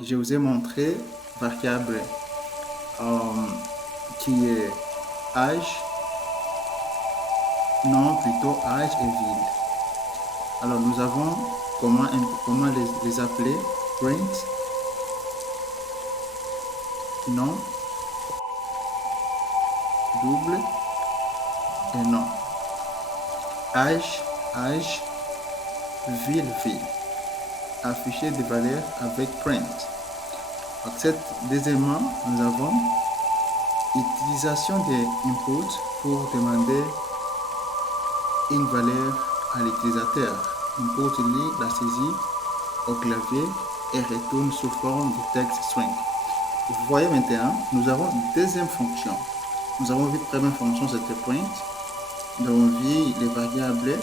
Je vous ai montré variable euh, qui est âge, non plutôt âge et ville. Alors nous avons comment les appeler: print, nom, double et nom. Âge, ville. Afficher des valeurs avec print. Deuxièmement, nous avons utilisation des inputs pour demander une valeur à l'utilisateur. Input lit la saisie au clavier et retourne sous forme de texte string. Vous voyez maintenant, nous avons une deuxième fonction. Nous avons vu la première fonction, c'était print. Nous avons vu les variables.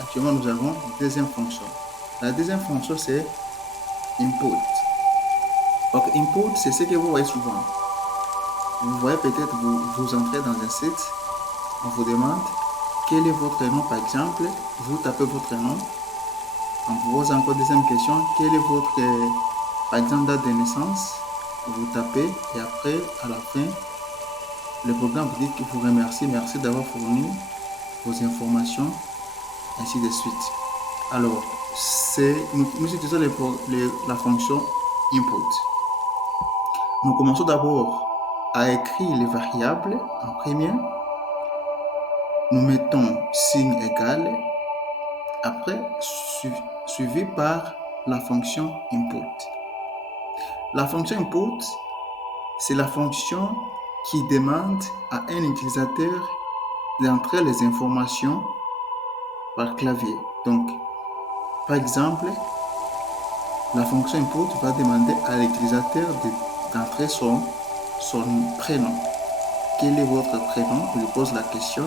Actuellement, nous avons une deuxième fonction. La deuxième fonction, c'est input. Donc, input, c'est ce que vous voyez souvent. Vous voyez peut-être, vous entrez dans un site, on vous demande quel est votre nom, par exemple. Vous tapez votre nom. On vous pose encore deuxième question, quelle est votre, par exemple, date de naissance. Vous tapez et après, à la fin, le programme vous dit qu'il vous remercie. Merci d'avoir fourni vos informations, ainsi de suite. Alors, nous utilisons la fonction input. Nous commençons d'abord à écrire les variables en premier. Nous mettons signe égal, après suivi par la fonction input. La fonction input, c'est la fonction qui demande à un utilisateur d'entrer les informations par clavier. Donc, par exemple, la fonction input va demander à l'utilisateur d'entrer son prénom. Quel est votre prénom? Il lui pose la question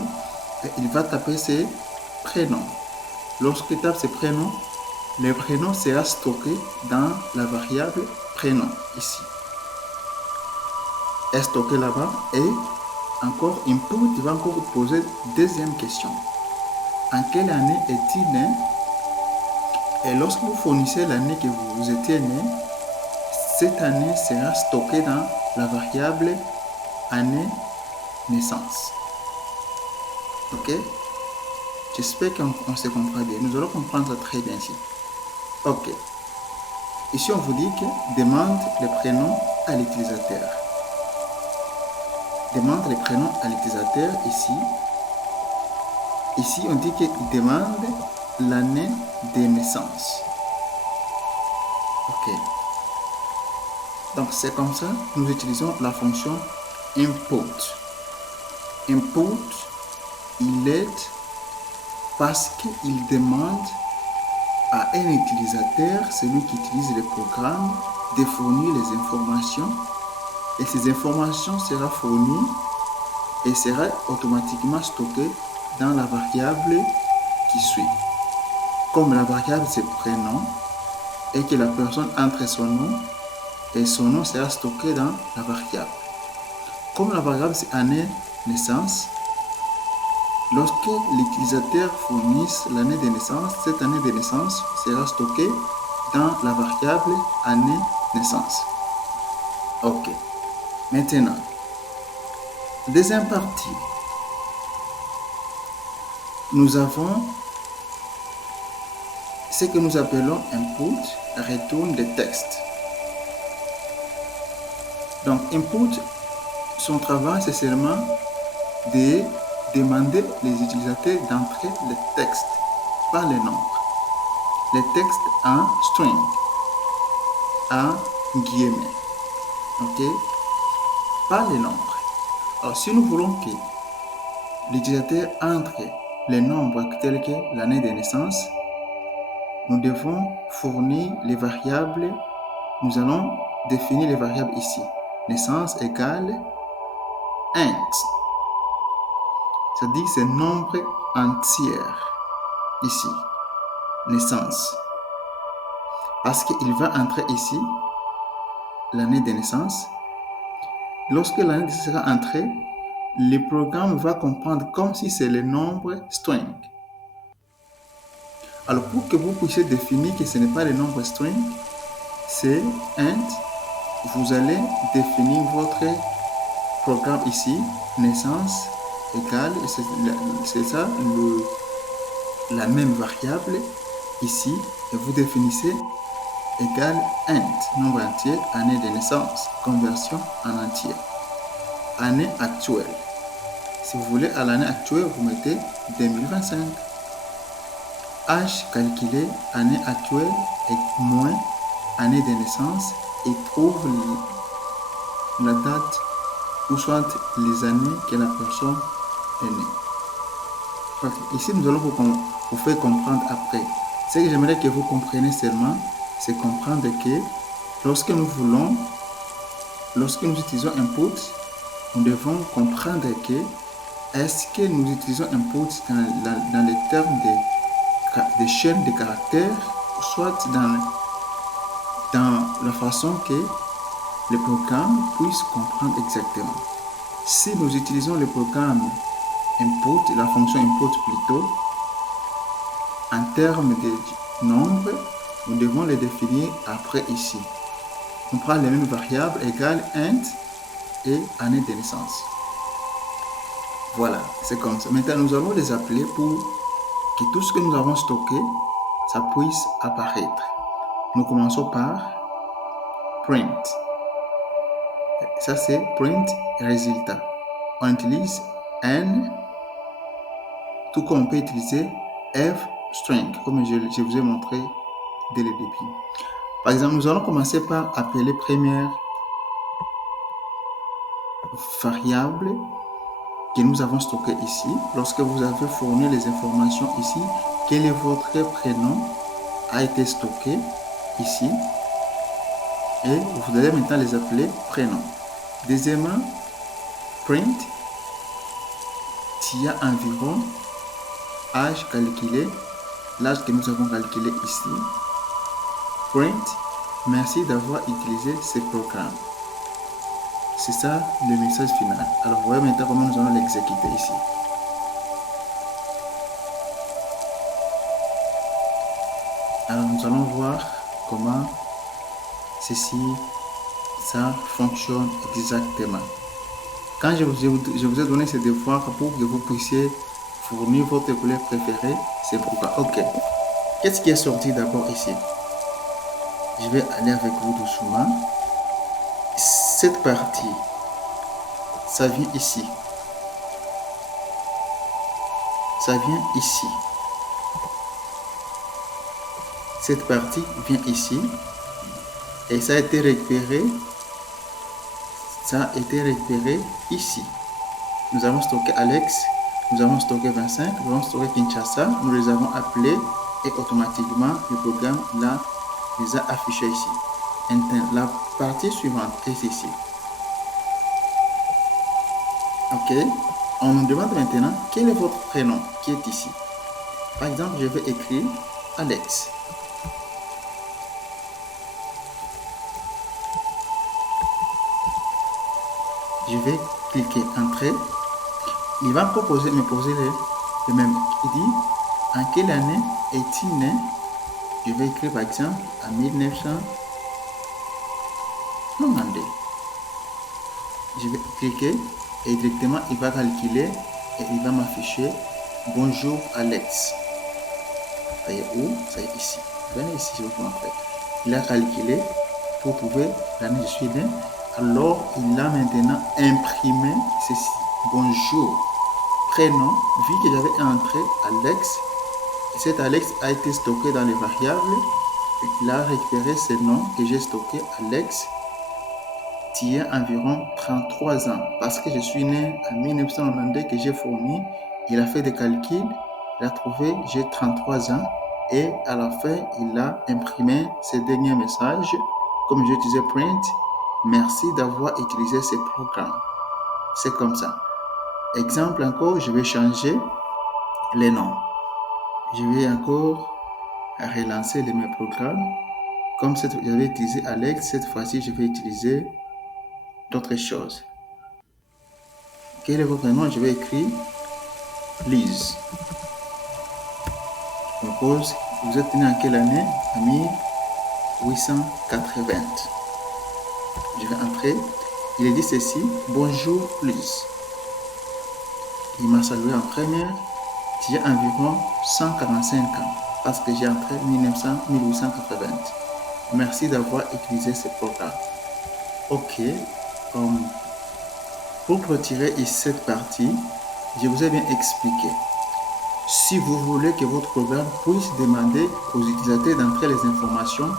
et il va taper ses prénoms. Lorsqu'il tape ses prénoms, le prénom sera stocké dans la variable prénom ici. Est stocké là-bas et encore input, il va encore vous poser deuxième question. En quelle année est-il né? Et lorsque vous fournissez l'année que vous étiez né, cette année sera stockée dans la variable année naissance. Ok? J'espère qu'on se comprend bien. Nous allons comprendre ça très bien ici. Ok. Ici, on vous dit que demande le prénom à l'utilisateur. Demande le prénom à l'utilisateur ici. Ici, on dit qu'il demande l'année de naissance. Ok. Donc, c'est comme ça que nous utilisons la fonction input. Input, il aide parce qu'il demande à un utilisateur, celui qui utilise le programme, de fournir les informations. Et ces informations seront fournies et sera automatiquement stockées dans la variable qui suit. Comme la variable c'est prénom et que la personne entre son nom, et son nom sera stocké dans la variable. Comme la variable c'est année naissance, lorsque l'utilisateur fournisse l'année de naissance, cette année de naissance sera stockée dans la variable année naissance. Ok. Maintenant, deuxième partie, nous avons ce que nous appelons input, retourne des textes. Donc, input, son travail, c'est seulement de demander les utilisateurs d'entrer les textes, pas les nombres. Les textes en string, en guillemets. Ok? Pas les nombres. Alors, si nous voulons que l'utilisateur entre les nombres tels que l'année de naissance, nous devons fournir les variables. Nous allons définir les variables ici. Naissance égale int. C'est-à-dire que c'est nombre entier ici. Naissance. Parce qu'il va entrer ici l'année de naissance. Lorsque l'année de naissance sera entrée, le programme va comprendre comme si c'est le nombre string. Alors pour que vous puissiez définir que ce n'est pas le nombre string, c'est int. Vous allez définir votre programme ici, naissance égale, c'est ça la même variable ici, et vous définissez égale int, nombre entier, année de naissance, conversion en entier, année actuelle. Si vous voulez à l'année actuelle, vous mettez 2025. Âge calculé, année actuelle et moins année de naissance, et trouve la date ou soit les années que la personne est née. Okay. Ici, nous allons vous faire comprendre après. Ce que j'aimerais que vous compreniez seulement, c'est comprendre que lorsque nous utilisons input, nous devons comprendre que est-ce que nous utilisons input dans les termes de chaînes de caractères, soit dans la façon que le programme puisse comprendre exactement. Si nous utilisons le programme input, la fonction input plutôt, en termes de nombres, nous devons les définir après ici. On prend les mêmes variables égales int et année de naissance. Voilà, c'est comme ça. Maintenant, nous allons les appeler pour que tout ce que nous avons stocké, ça puisse apparaître. Nous commençons par print. Ça, c'est print résultat. On utilise n, tout comme on peut utiliser f string, comme je vous ai montré dès le début. Par exemple, nous allons commencer par appeler première variable que nous avons stockée ici. Lorsque vous avez fourni les informations ici, quel est votre prénom a été stocké ici. Et vous allez maintenant les appeler prénoms. Deuxièmement, print, il y a environ âge calculé, l'âge que nous avons calculé ici. Print, merci d'avoir utilisé ce programme. C'est ça le message final. Alors, vous voyez maintenant comment nous allons l'exécuter ici. Alors, nous allons voir comment ça fonctionne exactement. Quand je vous ai donné ce devoir pour que vous puissiez fournir votre couleur préférée, c'est pourquoi. Ok. Qu'est-ce qui est sorti d'abord ici? Je vais aller avec vous doucement. Cette partie, ça vient ici. Ça vient ici. Cette partie vient ici. Et ça a été récupéré. Ça a été récupéré ici. Nous avons stocké Alex. Nous avons stocké 25. Nous avons stocké Kinshasa. Nous les avons appelés. Et automatiquement, le programme là, les a affichés ici. La partie suivante est ici. Ok. On nous demande maintenant quel est votre prénom qui est ici. Par exemple, je vais écrire Alex. Je vais cliquer Entrée. Il va me poser le même. Il dit en quelle année est-il né? Je vais écrire par exemple en 1992. Je vais cliquer et directement il va calculer et il va m'afficher bonjour Alex. Ça y est où? Ça y est ici. Venez ici, je vais vous montrer. Il a calculé pour trouver l'année où je suis né. Alors il a maintenant imprimé ceci. Bonjour. Prénom, vu que j'avais entré Alex, cet Alex a été stocké dans les variables. Il a récupéré ce nom que j'ai stocké, Alex, qui a environ 33 ans. Parce que je suis né en 1992 que j'ai fourni. Il a fait des calculs, il a trouvé j'ai 33 ans. Et à la fin, il a imprimé ce dernier message. Comme je disais, print, merci d'avoir utilisé ce programme. C'est comme ça. Exemple encore, je vais changer les noms. Je vais encore relancer les mêmes programmes. Comme j'avais utilisé Alex, cette fois-ci, je vais utiliser d'autres choses. Quel est votre nom? Je vais écrire Lise. Je pose, vous êtes né en quelle année? 1880. Je vais entrer. Il a dit ceci. Bonjour, Luz. Il m'a salué en première. Tu as environ 145 ans parce que j'ai entré 1880. Merci d'avoir utilisé ce programme. Ok. Pour clôturer cette partie, je vous ai bien expliqué. Si vous voulez que votre programme puisse demander aux utilisateurs d'entrer les informations,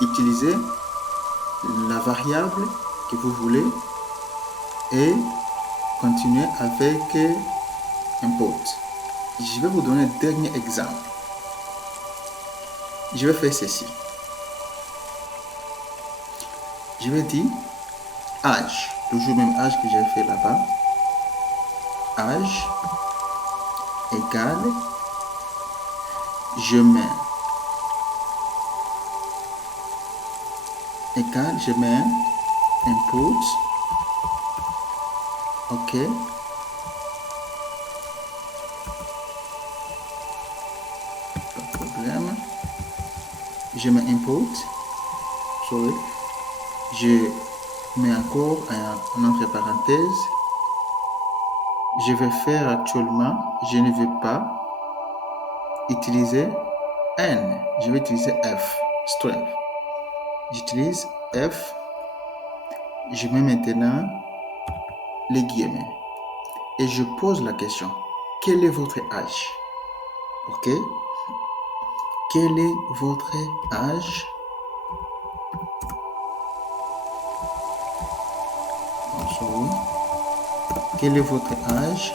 utilisez la variable que vous voulez et continuez avec import. Je vais vous donner un dernier exemple. Je vais faire ceci. Je vais dire âge, toujours même âge que j'ai fait là-bas. Âge égale, je mets input, ok. Pas de problème. Je mets input, sorry. Je mets encore entre parenthèses. Je vais faire actuellement, je ne vais pas utiliser N, je vais utiliser F, strength. J'utilise F, je mets maintenant les guillemets et je pose la question, quel est votre âge? Ok? Quel est votre âge? Quel est votre âge?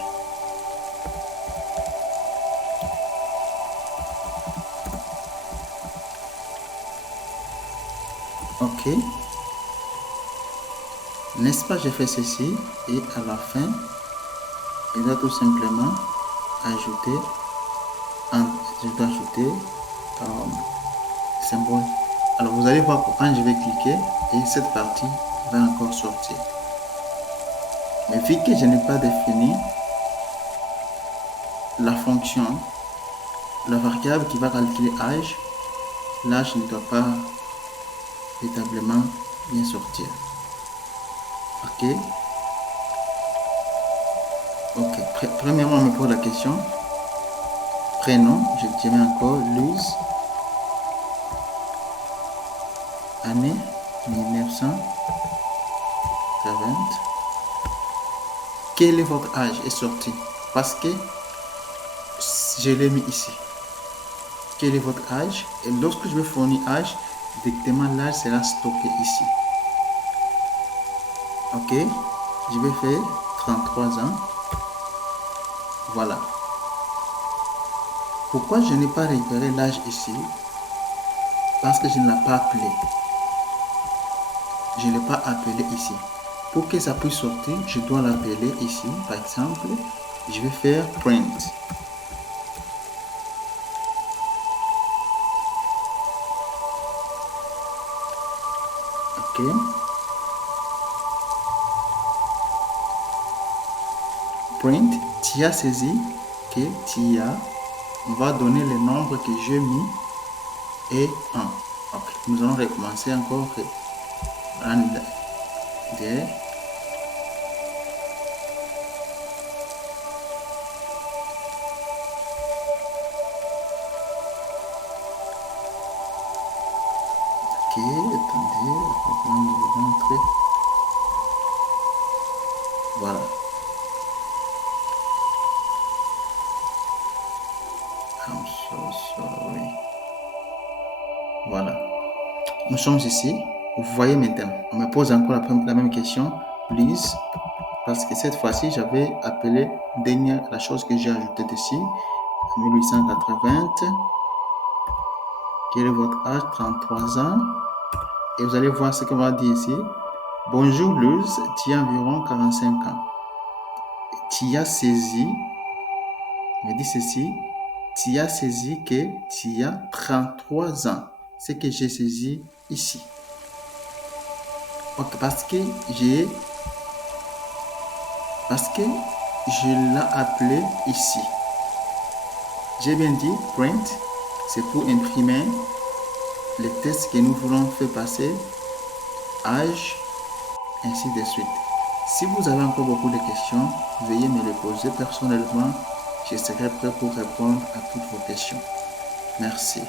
Ok. N'est-ce pas, j'ai fait ceci et à la fin, il doit tout simplement ajouter symbole. Alors vous allez voir que quand je vais cliquer et cette partie va encore sortir. Mais vu que je n'ai pas défini la fonction, la variable qui va calculer âge, là je ne dois pas véritablement bien sortir. Ok. Ok. Premièrement, on me pose la question. Prénom, je mets encore Luz. Année 1980. Quel est votre âge est sorti parce que je l'ai mis ici. Quel est votre âge? Et lorsque je vais fournir âge, directement l'âge sera stocké ici. Ok, je vais faire 33 ans. Voilà. Pourquoi je n'ai pas récupéré l'âge ici? Parce que je ne l'ai pas appelé. Je ne l'ai pas appelé ici. Pour que ça puisse sortir, je dois l'appeler ici. Par exemple, je vais faire print. Ok. Print, tu as saisi que tu as, on va donner le nombre que j'ai mis et 1. Ok, nous allons recommencer encore. And there. Ok, attendez, je vais entrer. Voilà. I'm so sorry. Voilà. Nous sommes ici. Vous voyez maintenant. On me pose encore la même question. Please. Parce que cette fois-ci, j'avais appelé la chose que j'ai ajoutée ici. 1880. Quel est votre âge? 33 ans. Et vous allez voir ce qu'on va dire ici. Bonjour Luz, tu as environ 45 ans. Tu as saisi, me dit ceci, tu as saisi que tu as 33 ans. Ce que j'ai saisi ici. Ok, parce que je l'ai appelé ici. J'ai bien dit print, c'est pour imprimer les tests que nous voulons faire passer, âge, ainsi de suite. Si vous avez encore beaucoup de questions, veuillez me les poser personnellement. Je serai prêt pour répondre à toutes vos questions. Merci.